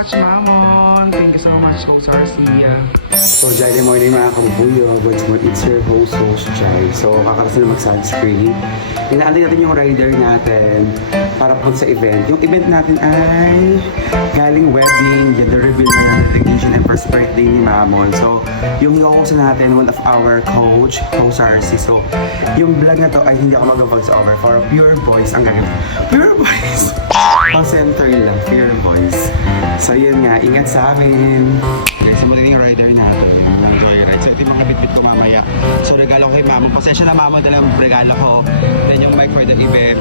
much, Mamon. Thank you so much, Host Arcia. So, Jai morning mga kabubuyo. Once more, it's your host, Jai. So, kakarasin na mag-sunscreen. Inaantay natin yung rider natin para po sa event. Yung event natin ay galing wedding, gender reveal na yung dedication and first birthday ni Mamon. So, yung i-host natin, one of our coach, Host Arcia. So, yung vlog na to ay hindi ako mag-voice over for pure voice. Ang galing. Pure voice! Center lang, pure voice. So, yun nga. Ingat sa amin. Okay, so magaling yung rider natin. Ang joyride. So, ito yung mga bitbit ko mamaya. So, regalo ko kay Mamon. Pasensya na Mamon, dala yung regalo ko. Then yung mic for the event.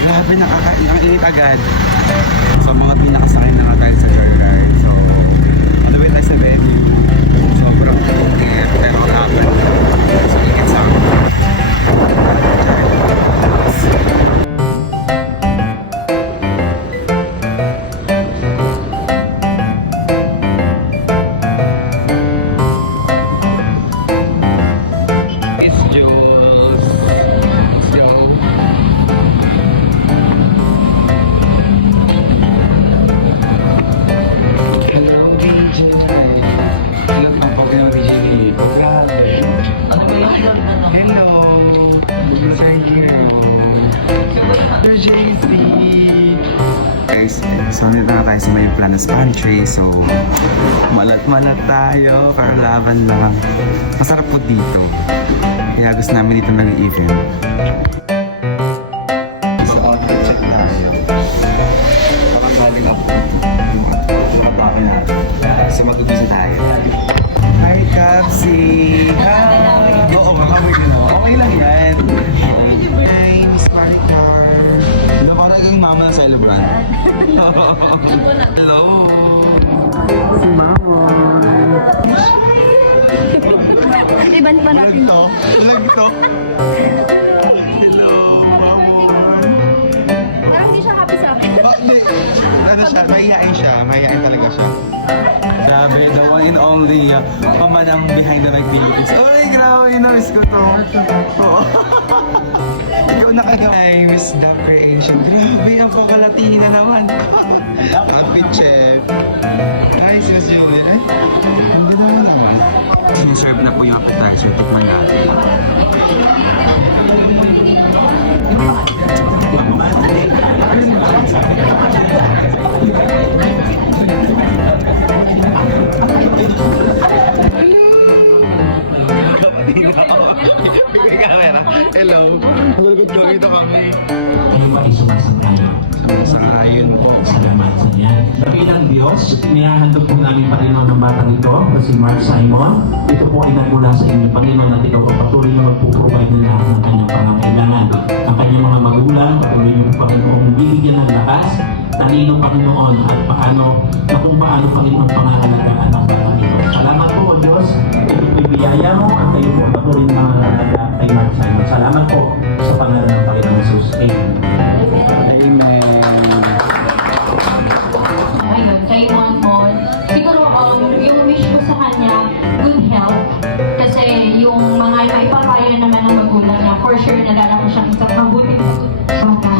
Grabe, nakakainit agad. So, mga pinakasakay na nga tayo sa joyride. So, ano ba tayo sa venue? Sobrang init, pero kapag. So, ingat sa amin. So, nandito na tayo sa may Planas Pantry. So, malat-malat tayo para laban lang. Masarap po dito. Kaya gusto namin dito nag-event. So, outfit check tayo. Parang galing ako. Yung atake natin. So, mag-ubisa tayo. Hi, Kapsi! Hi! Oo, makawin na. Okay lang yan. Hey, Miss Maricar. Ano ba naging mama ng celebrant? Hello! Si Mamon! Iban pa natin. Walang ito! Hello, Mamon! Parang hindi siya happy sa akin. Bakit? Ano siya? Mahihain siya. Mahihain talaga siya. Grabe, the one and only mama ng behind the activities. Uy, grabe! Namiss ko to. Oo. Ikaw na kayo. Hi, Miss The Creation. Grabe, ang pakalatini na naman. Outfit chef. Nice, Miss Julie. Ay, ang ganda naman. Siniserve na po yung appetizer. Tikman natin. Hello. Hulog ko ito kami. Kayo pa isumasang-ayon. Sumasang-ayon po. Salamat sa iyan. Bilang Diyos, inihahandog po namin Panginoon ng batang ito na si Mark Simon. Ito po ay nagmula sa inyong Panginoon at ikaw patuloy na magpuprovide ng lahat ng kanyang pangangailangan. Ang kanyang mga magulang, patuloy niyo po Panginoon bibigyan ng lakas, talino Panginoon at kung paano Panginoon pangangalagaan ng batang ito. Salamat po o Diyos. Ito po'y biyaya mo at kayo po patuloy na mangangalaga kay Mark Simon. Salamat po sa pangalan ng Panginoon Jesus. Amen. Amen. Ayun, kay Mamon. Siguro, yung wish ko sa kanya, good health. Kasi yung mga maipapaya naman ng magulang niya, for sure, nalala ko siyang isang mabuting bata.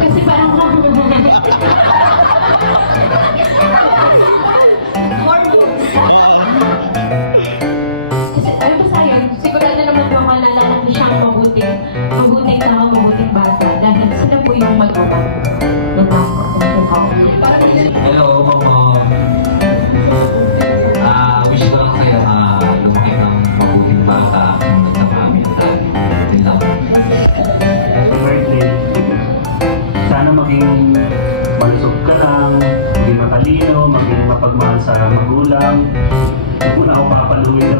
Kasi parang kasi ay basta yun, sigurado naman po malalaman ko siyang mabuting bata dahil sila po yung magulang. Hello, Momo. Wish ko lang kayo na lumaki ng mabuting bata kung nagkakami ang dami. Yun lang. Birthday. Sana maging malusog ka lang, maging matalino, maging mapagmahal sa magulang. Hindi ko na ako papaluin na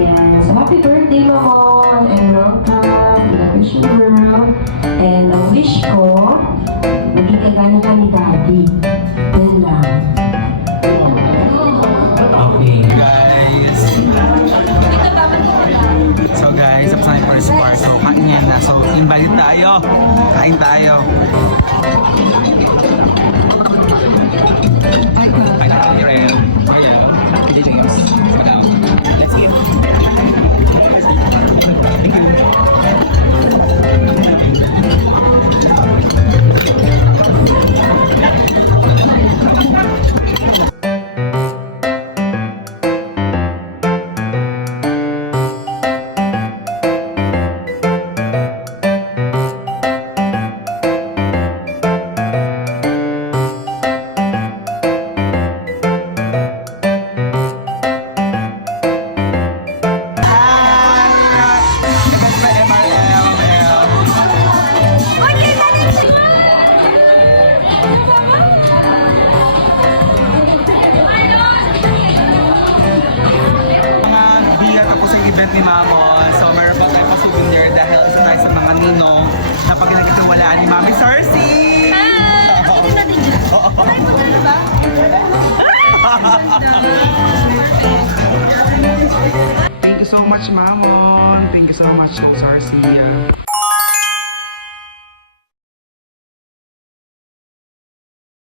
Yes, happy birthday, Mamon, and welcome to the Vision World. And ang wish ko, maging kagana ka ni Daddy. Yan lang. Okay. Guys. So guys, tapos na yung first part. So kain yan na. So invite tayo. Kain tayo. Kain tayo ni Rhea. Rhea. DJ James. Let's eat. Thank you. no, na pag nagkatiwalaan ni Mami Sarsi. Thank you so much, Mamon. Thank you so much, Sarsi.